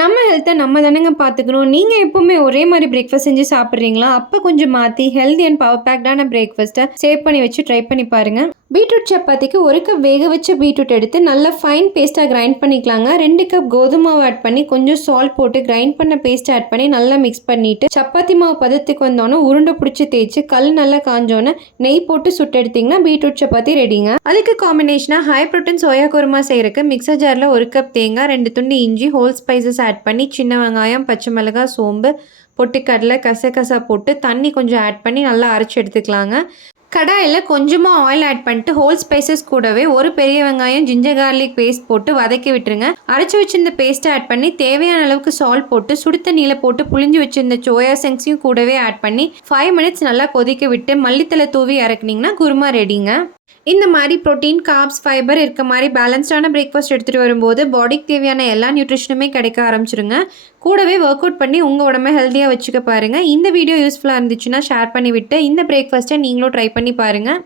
நம்ம ஹெல்த்தை நம்ம தானேங்க பார்த்துக்கணும் நீங்கள் எப்போவுமே ஒரே மாதிரி பிரேக்ஃபாஸ்ட் செஞ்சு சாப்பிட்றீங்களா? அப்போ கொஞ்சம் மாற்றி ஹெல்தி அண்ட் பவர் பேக்டான பிரேக்ஃபாஸ்ட்டை சேவ் பண்ணி வச்சு ட்ரை பண்ணி பாருங்கள் பீட்ரூட் சப்பாத்திக்கு ஒரு கப் வேக வச்ச பீட்ரூட் எடுத்து நல்லா ஃபைன் பேஸ்ட்டாக கிரைண்ட் பண்ணிக்கலாங்க. ரெண்டு கப் கோதுமை மாவு ஆட் பண்ணி கொஞ்சம் சால்ட் போட்டு கிரைண்ட் பண்ண பேஸ்ட் ஆட் பண்ணி நல்லா மிக்ஸ் பண்ணிட்டு சப்பாத்தி மாவு பதத்துக்கு வந்தோன்னே உருண்டை பிடிச்சி தேய்ச்சி கல் நல்லா காஞ்சோன்னே நெய் போட்டு சுட்டு எடுத்தீங்கன்னா பீட்ரூட் சப்பாத்தி ரெடிங்க அதுக்கு காம்பினேஷனாக ஹை ப்ரோட்டீன் சோயா குருமா செய்கிறக்கு மிக்சர் ஜாரில் ஒரு கப் தேங்காய் ரெண்டு துண்டு இஞ்சி ஹோல் ஸ்பைசஸ் ஆட் பண்ணி சின்ன வெங்காயம் பச்சை மிளகாய் சோம்பு பொட்டுக்கடலை கசகசா போட்டு தண்ணி கொஞ்சம் ஆட் பண்ணி நல்லா அரைச்சி எடுத்துக்கலாங்க. கடாயில் கொஞ்சமாக ஆயில் ஆட் பண்ணிட்டு ஹோல் ஸ்பைசஸ் கூடவே ஒரு பெரிய வெங்காயம் ஜிஞ்சர் கார்லிக் பேஸ்ட் போட்டு வதக்கி விட்டுருங்க. அரைச்சி வச்சிருந்த பேஸ்ட்டை ஆட் பண்ணி தேவையான அளவுக்கு சால்ட் போட்டு சுடு தண்ணியில் போட்டு புளிஞ்சு வச்சிருந்த சோயா சங்ஸையும் கூடவே ஆட் பண்ணி ஃபைவ் மினிட்ஸ் நல்லா கொதிக்க விட்டு மல்லித்தலை தூவி இறக்குனீங்கன்னா குருமா ரெடிங்க இந்த மாதிரி ப்ரோட்டீன் கார்ப்ஸ் ஃபைபர் இருக்க மாதிரி பேலன்ஸ்டான பிரேக்ஃபாஸ்ட் எடுத்துகிட்டு வரும்போது பாடிக்கு தேவையான எல்லா நியூட்ரிஷனுமே கிடைக்க ஆரம்பிச்சிருங்க. கூடவே ஒர்க் அவுட் பண்ணி உங்கள் உடம்ப ஹெல்த்தியாக வச்சுக்க பாருங்கள் இந்த வீடியோ யூஸ்ஃபுல்லாக இருந்துச்சுன்னா ஷேர் பண்ணிவிட்டு இந்த பிரேக்ஃபாஸ்ட்டை நீங்களும் ட்ரை பண்ணி பாருங்கள்